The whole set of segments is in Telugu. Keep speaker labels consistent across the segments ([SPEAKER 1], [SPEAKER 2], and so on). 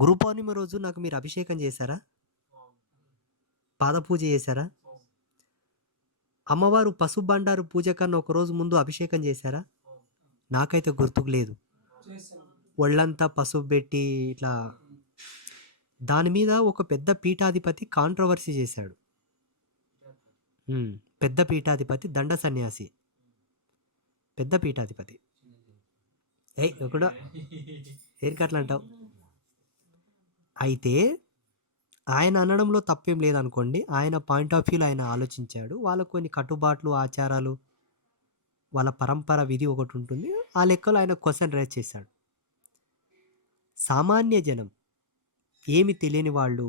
[SPEAKER 1] గురు పౌర్ణిమ రోజు నాకు మీరు అభిషేకం చేశారా? పాదపూజ చేశారా? అమ్మవారు పసుపు బండారు పూజ కన్నా ఒక రోజు ముందు అభిషేకం చేశారా? నాకైతే గుర్తుకు లేదు. ఒళ్ళంతా పసుపు పెట్టి ఇట్లా దాని మీద ఒక పెద్ద పీఠాధిపతి కాంట్రవర్సీ చేశాడు. పెద్ద పీఠాధిపతి దండ సన్యాసి. పెద్ద పీఠాధిపతి. ఏ కూడా ఏరికి అంటావు? అయితే ఆయన అనడంలో తప్పేం లేదనుకోండి. ఆయన పాయింట్ ఆఫ్ వ్యూలో ఆయన ఆలోచించాడు. వాళ్ళ కొన్ని కట్టుబాట్లు ఆచారాలు వాళ్ళ పరంపర విధి ఒకటి ఉంటుంది. ఆ లెక్కలో ఆయన క్వశ్చన్ రేజ్ చేశాడు. సామాన్య జనం ఏమి తెలియని వాళ్ళు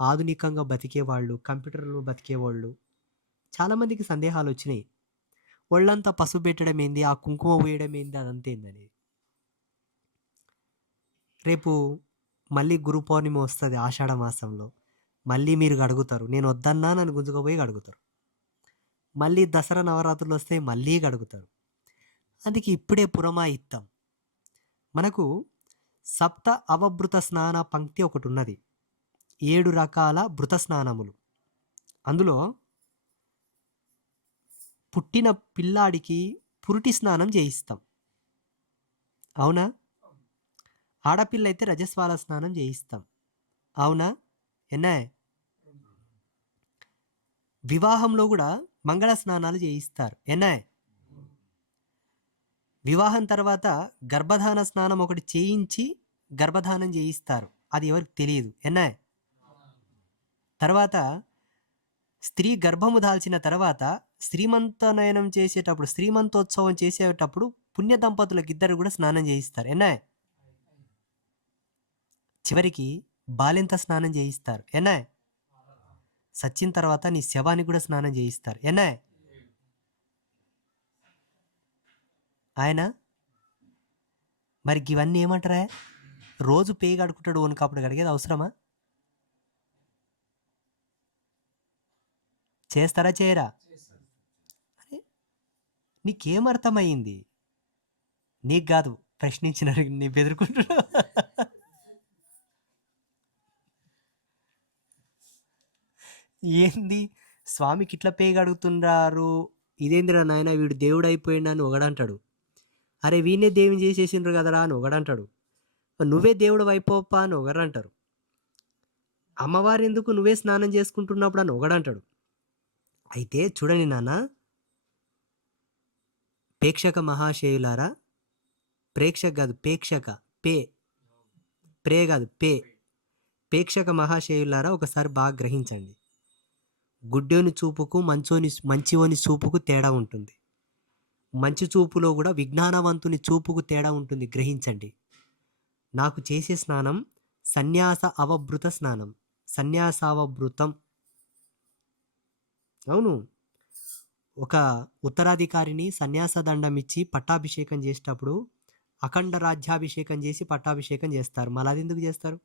[SPEAKER 1] ఆధునికంగా బతికే వాళ్ళు కంప్యూటర్లో బతికే వాళ్ళు చాలామందికి సందేహాలు వచ్చినాయి. ఒళ్ళంతా పసుపు పెట్టడం ఏంది? ఆ కుంకుమ వేయడం ఏంది? అదంతేందని రేపు మళ్ళీ గురు పౌర్ణిమ వస్తుంది ఆషాఢ మాసంలో. మళ్ళీ మీరు గడుగుతారు. నేను వద్దన్నా నన్ను గుంజుకుపోయి అడుగుతారు మళ్ళీ దసరా నవరాత్రులు వస్తే మళ్ళీ అడుగుతారు అందుకే ఇప్పుడే పురమా ఇత్తం మనకు సప్త అవభృత స్నాన పంక్తి ఒకటి ఉన్నది. ఏడు రకాల భృత స్నానములు. అందులో పుట్టిన పిల్లాడికి పురుటి స్నానం చేయిస్తాం. అవునా? ఆడపిల్ల అయితే రజస్వాల స్నానం చేయిస్తాం. అవునా? ఎన్నాయ్ వివాహంలో కూడా మంగళ స్నానాలు చేయిస్తారు. ఎన్నాయ్ వివాహం తర్వాత గర్భధాన స్నానం ఒకటి చేయించి గర్భధానం చేయిస్తారు. అది ఎవరికి తెలియదు. ఎన్నాయ్ తర్వాత స్త్రీ గర్భము దాల్చిన తర్వాత శ్రీమంతనయనం చేసేటప్పుడు శ్రీమంతోత్సవం చేసేటప్పుడు పుణ్య దంపతులకు ఇద్దరు కూడా స్నానం చేయిస్తారు. ఎన్నాయ్ చివరికి బాలింత స్నానం చేయిస్తారు. ఎన్నాయ్ సచిన్ తర్వాత నీ శవానికి కూడా స్నానం చేయిస్తారు. ఎన్నాయ్ ఆయన? మరి ఇవన్నీ ఏమంటారా? రోజు పేయి కడుకుంటాడు కాపుడు కడిగేది అవసరమా? చేస్తారా చేయరా? అరే నీకేం అర్థమయ్యింది? నీకు కాదు ప్రశ్నించిన నీ బెదురుకుంటున్నా ఏంది? స్వామికి ఇట్లా పేగ అడుగుతున్నారు ఇదేందిరా నాయన వీడు దేవుడు అయిపోయిండు అని ఒకడంటాడు. అరే వీనే దేవుని చేసేసిండ్రు కదరా అని ఒకడంటాడు. నువ్వే దేవుడు అయిపోపా అని ఒకరంటారు. అమ్మవారు ఎందుకు నువ్వే స్నానం చేసుకుంటున్నప్పుడు అని ఒకడంటాడు. అయితే చూడండి నాన్న. ప్రేక్షక మహాశయులారా ప్రేక్షక కాదు ప్రేక్షక పే. ప్రే కాదు పే. ప్రేక్షక మహాశయులారా ఒకసారి బాగా గ్రహించండి. గుడ్డోని చూపుకు మంచోని మంచివని చూపుకు తేడా ఉంటుంది. మంచి చూపులో కూడా విజ్ఞానవంతుని చూపుకు తేడా ఉంటుంది. గ్రహించండి. నాకు చేసే స్నానం సన్యాస అవభృత స్నానం. సన్యాసావభృతం అవును. ఒక ఉత్తరాధికారిని సన్యాస దండం ఇచ్చి పట్టాభిషేకం చేసేటప్పుడు అఖండ రాజ్యాభిషేకం చేసి పట్టాభిషేకం చేస్తారు. మళ్ళీ అది ఎందుకు చేస్తారు?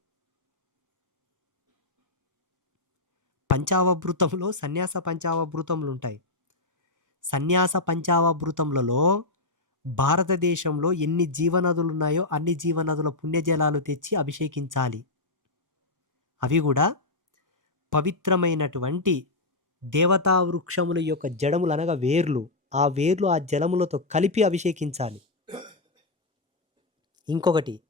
[SPEAKER 1] పంచావభృతంలో సన్యాస పంచావభృతములు ఉంటాయి సన్యాస పంచావభృతములలో భారతదేశంలో ఎన్ని జీవనదులు ఉన్నాయో అన్ని జీవనదుల పుణ్యజలాలు తెచ్చి అభిషేకించాలి. అవి కూడా పవిత్రమైనటువంటి దేవతా వృక్షముల యొక్క జడములు అనగా వేర్లు. ఆ వేర్లు ఆ జలములతో కలిపి అభిషేకించాలి. ఇంకొకటి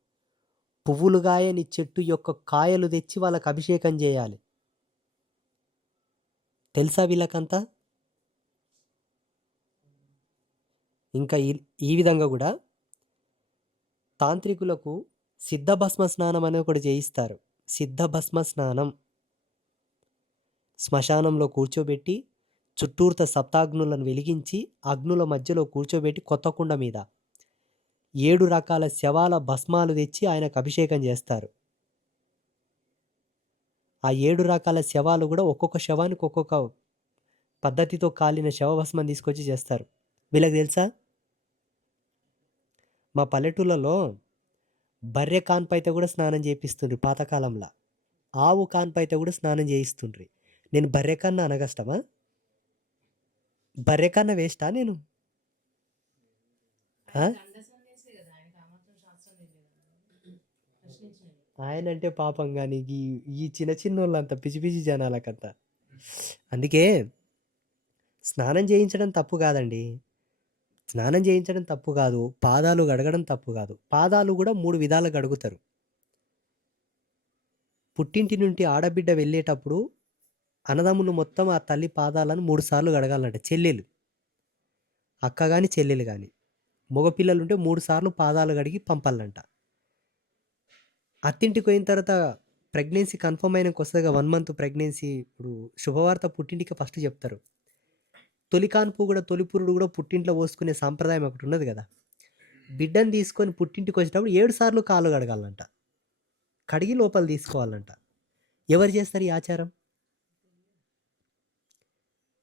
[SPEAKER 1] పువ్వులు గాయని చెట్టు యొక్క కాయలు తెచ్చి వాళ్ళకి అభిషేకం చేయాలి. తెలుసా వీళ్ళకంతా? ఇంకా ఈ ఈ విధంగా కూడా తాంత్రికులకు సిద్ధభస్మ స్నానం అని ఒకటి చేయిస్తారు. సిద్ధభస్మ స్నానం. శ్మశానంలో కూర్చోబెట్టి చుట్టూర్త సప్తాగ్నులను వెలిగించి అగ్నుల మధ్యలో కూర్చోబెట్టి కొత్త కుండ మీద ఏడు రకాల శవాల భస్మాలు తెచ్చి ఆయనకు అభిషేకం చేస్తారు. ఆ ఏడు రకాల శవాలు కూడా ఒక్కొక్క శవానికి ఒక్కొక్క పద్ధతితో కాలిన శవభస్మం తీసుకొచ్చి చేస్తారు. వీళ్ళకి తెలుసా? మా పల్లెటూళ్ళలో బర్రె కాన్పైతే కూడా స్నానం చేపిస్తుండ్రి పాతకాలంలో. ఆవు కాన్పైతే కూడా స్నానం చేయిస్తుండ్రి. నేను బర్రె కన్నా అనగష్టమా? బర్రె కన్నా వేస్టా నేను? ఆయనంటే పాపం కానీ ఈ ఈ చిన్న చిన్నోళ్ళంత పిచ్చి పిచ్చి జనాలకంతా. అందుకే స్నానం చేయించడం తప్పు కాదండి. స్నానం చేయించడం తప్పు కాదు. పాదాలు గడగడం తప్పు కాదు. పాదాలు కూడా మూడు విధాలుగా గడుగుతారు పుట్టింటి నుండి ఆడబిడ్డ వెళ్ళేటప్పుడు అన్నదమ్ములు మొత్తం ఆ తల్లి పాదాలను మూడు సార్లు గడగాలంట చెల్లెలు. అక్క కానీ చెల్లెలు గాని. మగపిల్లలుంటే మూడు సార్లు పాదాలు కడిగి పంపాలంట. అత్తింటికి పోయిన తర్వాత ప్రెగ్నెన్సీ కన్ఫర్మ్ అయిన కొత్తగా వన్ మంత్ ప్రెగ్నెన్సీ ఇప్పుడు శుభవార్త పుట్టింటికి ఫస్ట్ చెప్తారు. తొలి కాన్పు కూడా తొలి పురుడు పుట్టింట్లో పోసుకునే సాంప్రదాయం ఒకటి ఉన్నది కదా బిడ్డని తీసుకొని పుట్టింటికి వచ్చేటప్పుడు ఏడు సార్లు కాళ్ళు కడగాలంట. కడిగి లోపల తీసుకోవాలంట. ఎవరు చేస్తారు ఈ ఆచారం?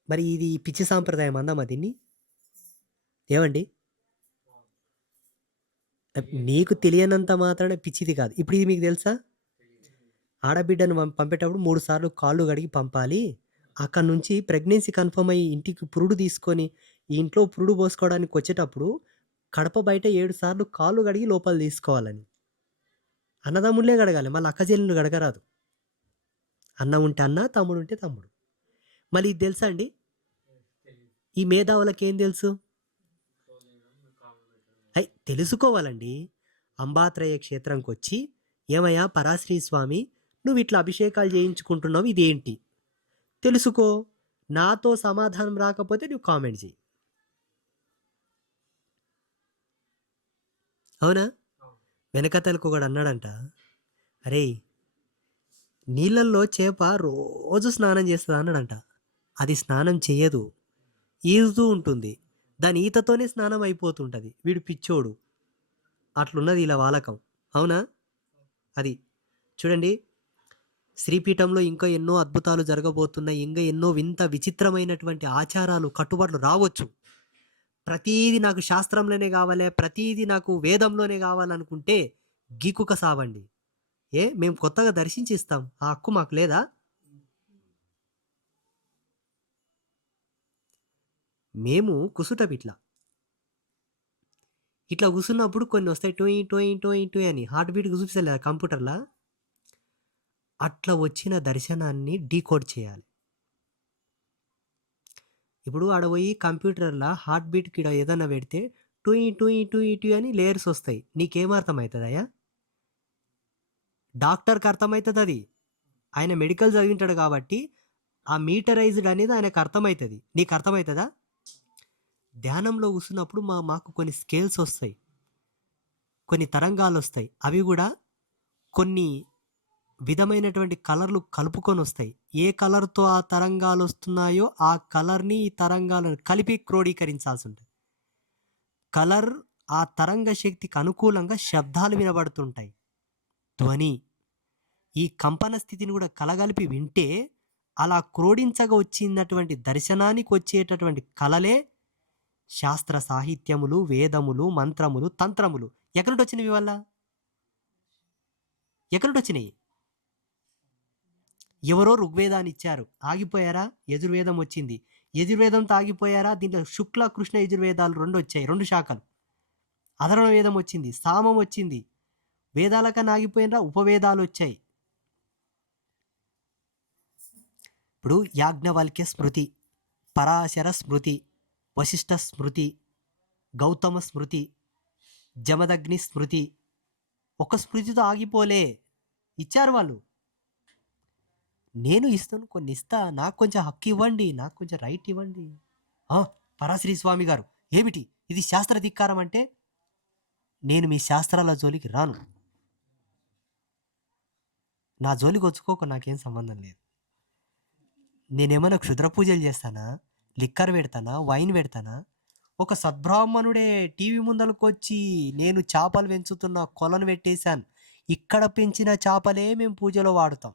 [SPEAKER 1] మరి ఇది పిచ్చి సాంప్రదాయం అందామా దీన్ని? ఏమండి నీకు తెలియనంత మాత్రాన పిచ్చిది కాదు. ఇప్పుడు ఇది మీకు తెలుసా? ఆడబిడ్డను పంపేటప్పుడు మూడు సార్లు కాళ్ళు కడిగి పంపాలి. అక్కడి నుంచి ప్రెగ్నెన్సీ కన్ఫర్మ్ అయ్యి ఇంటికి పురుడు తీసుకొని, ఇంట్లో పురుడు పోసుకోవడానికి వచ్చేటప్పుడు కడప బయట ఏడు సార్లు కాళ్ళు కడిగి లోపల తీసుకోవాలని. అన్నదమ్ముళ్ళే కడగాలి. మళ్ళీ అక్క కడగరాదు. అన్న ఉంటే అన్న, తమ్ముడు ఉంటే తమ్ముడు. మళ్ళీ ఇది తెలుసా అండి? ఈ మేధావులకేం తెలుసు? అయ్ తెలుసుకోవాలండి. అంబాత్రయ క్షేత్రంకొచ్చి, "ఏమయ్యా పరాశ్రీ స్వామి, నువ్విట్లా అభిషేకాలు చేయించుకుంటున్నావు ఇదేంటి? తెలుసుకో. నాతో సమాధానం రాకపోతే నువ్వు కామెంట్ చెయి." అవునా? వెనకతలకు ఒకడన్నాడంట, "అరేయ్! నీళ్ళల్లో చేప రోజు స్నానం చేస్తదా?" అన్నాడంట. అది స్నానం చెయ్యదు. ఈదుతూ ఉంటుంది. దాని ఈతతోనే స్నానం అయిపోతుంటుంది వీడు పిచ్చోడు. అట్లున్నది ఇలా వాలకం. అవునా? అది. చూడండి శ్రీపీఠంలో ఇంకా ఎన్నో అద్భుతాలు జరగబోతున్నాయి. ఇంకా ఎన్నో వింత విచిత్రమైనటువంటి ఆచారాలు, కట్టుబాట్లు రావచ్చు. ప్రతీది నాకు శాస్త్రంలోనే కావాలే, ప్రతీది నాకు వేదంలోనే కావాలనుకుంటే గీకుక సావండి. ఏ మేము కొత్తగా దర్శించి ఇస్తాం. ఆ హక్కు మాకు లేదా? మేము కుసుటం ఇట్లా. ఇట్లా కూసున్నప్పుడు కొన్ని వస్తాయి. టోయి టోయి టోయి టొయ్ అని హార్ట్ బీట్ చూపిస్తలే కంప్యూటర్‌ల. అట్లా వచ్చిన దర్శనాన్ని డీకోడ్ చేయాలి. ఇప్పుడు ఆడ పోయి కంప్యూటర్‌ల హార్ట్ బీట్ కిడ ఏదైనా పెడితే టూయి టూయి టూయి టూ అని లేయర్స్ వస్తాయి. నీకేం అర్థమైతదయ్యా? డాక్టర్‌కి అది ఆయన మెడికల్ చదివింటాడు కాబట్టి, ఆ మీటరైజ్డ్ అనేది ఆయనకు అర్థమవుతుంది నీకు అర్థమవుతుందా ధ్యానంలో కూర్చున్నప్పుడు మా మాకు కొన్ని స్కేల్స్ వస్తాయి. కొన్ని తరంగాలు వస్తాయి అవి కూడా కొన్ని విధమైనటువంటి కలర్‌లు కలుపుకొని వస్తాయి ఏ కలర్‌తో ఆ తరంగాలు వస్తున్నాయో ఆ కలర్‌ని, ఈ తరంగాలను కలిపి ఉంటుంది కలర్ ఆ తరంగ శక్తికి అనుకూలంగా శబ్దాలు వినబడుతుంటాయి. ధ్వని. ఈ కంపన స్థితిని కూడా కలగలిపి వింటే, అలా క్రోడించగా వచ్చినటువంటి దర్శనానికి వచ్చేటటువంటి కలలే శాస్త్ర సాహిత్యములు, వేదములు, మంత్రములు, తంత్రములు. ఎక్కడి నుండొచ్చినవి వల్ల ఎక్కడి వచ్చినాయి ఎవరో ఋగ్వేదాన్ని ఇచ్చారు. ఆగిపోయారా? యజుర్వేదం వచ్చింది. యజుర్వేదంతో ఆగిపోయారా? దీంట్లో శుక్ల, కృష్ణ యజుర్వేదాలు రెండు వచ్చాయి. రెండు శాఖలు. అథర్వణ వేదం వచ్చింది. సామం వచ్చింది. వేదాల కన్నా ఆగిపోయినరా? ఉపవేదాలొచ్చాయి. ఇప్పుడు యాజ్ఞవల్క్య స్మృతి, పరాశర స్మృతి, వశిష్ఠ స్మృతి, గౌతమ స్మృతి, జమదగ్ని స్మృతి. ఒక స్మృతితో ఆగిపోలే. ఇచ్చారు వాళ్ళు. నేను ఇస్తాను కొన్ని ఇస్తా. నాకు కొంచెం హక్కు ఇవ్వండి. నాకు కొంచెం రైట్ ఇవ్వండి. పరాశ్రీ స్వామి గారు ఏమిటి? ఇది శాస్త్ర ధిక్కారం అంటే? నేను మీ శాస్త్రాల జోలికి రాను. నా జోలికొచ్చుకోకు నాకేం సంబంధం లేదు. నేనేమైనా క్షుద్ర పూజలు చేస్తానా? లిక్కర్ పెడతానా? వైన్ పెడతానా? ఒక సద్బ్రాహ్మణుడే టీవీ ముందలకొచ్చి నేను చేపలు పెంచుతున్న కొలను పెట్టేశాను. ఇక్కడ పెంచిన చేపలే మేము పూజలో వాడుతాం.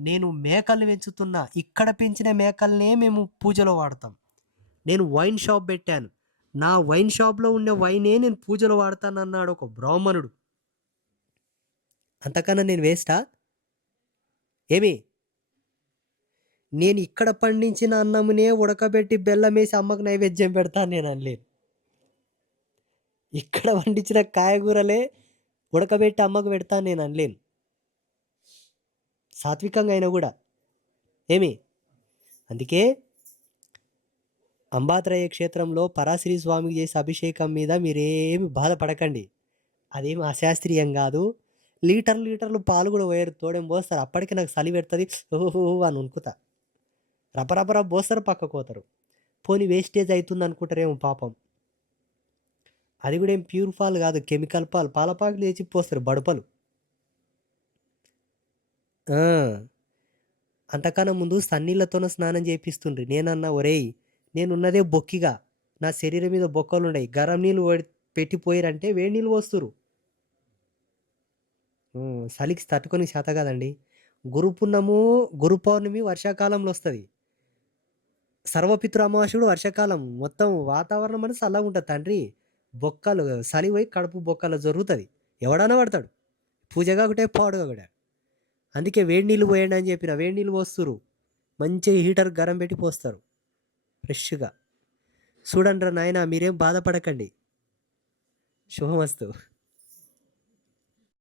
[SPEAKER 1] నేను మేకల్ని పెంచుతున్నా. ఇక్కడ పెంచిన మేకలనే మేము పూజలో వాడతాం. నేను వైన్ షాప్ పెట్టాను. నా వైన్ షాప్‌లో ఉండే వైనే నేను పూజలో వాడతానన్నాడు ఒక బ్రాహ్మణుడు. అంతకన్నా నేను వేస్టా? ఏమి? నేను ఇక్కడ పండించిన అన్నమునే ఉడకబెట్టి బెల్లమేసి అమ్మకు నైవేద్యం పెడతాను నేను అనలేను. ఇక్కడ పండించిన కాయగూరలే ఉడకబెట్టి అమ్మకు పెడతాను నేను అనలేను. సాత్వికంగా అయినా కూడా. ఏమి? అందుకే అంబాత్రయ క్షేత్రంలో పరాశ్రీ స్వామికి చేసే అభిషేకం మీద మీరేమి బాధపడకండి. అదేమి అశాస్త్రీయం కాదు. లీటర్ లీటర్లు పాలు కూడా పోయారు తోడేం పోస్తారు. అప్పటికి నాకు చలి పెడుతుంది. ఓహో అని ఉనుకుతా. రబరబర పోస్తారు పక్కకు పోతారు పోని వేస్టేజ్ అవుతుంది అనుకుంటారేమో పాపం. అది కూడా ఏం ప్యూర్ పాలు కాదు కెమికల్ పాలు. పాలపాకులు వేసి పోస్తారు బడపలు. అంతకన్నా ముందు సన్నీళ్ళతోనే స్నానం చేపిస్తుండ్రి. నేనన్నా ఒరేయ్ నేనున్నదే బొక్కిగా. నా శరీరం మీద బొక్కలు ఉన్నాయి గరం నీళ్ళు పెట్టిపోయారంటే వేడి నీళ్ళు పోస్తురు చలికి తట్టుకొని శాత కాదండి. గురు పున్నము గురు పౌర్ణమి వర్షాకాలంలో వస్తుంది. సర్వపితృ అమావాస్యుడు వర్షాకాలం మొత్తం వాతావరణం అనేది చల్లగా ఉంటుంది తండ్రి. బొక్కలు చలి పోయి కడుపు బొక్కలు జరుగుతుంది. ఎవడన్నా పడతాడు. పూజ కాకుంటే పాడు కూడా అందుకే వేడి నీళ్ళు పోయండి అని చెప్పిన వేడి నీళ్ళు పోస్తారు మంచి హీటర్ గరం పెట్టి పోస్తారు. ఫ్రెష్గా. చూడండి రా నాయన మీరేం బాధపడకండి. శుభమస్తు.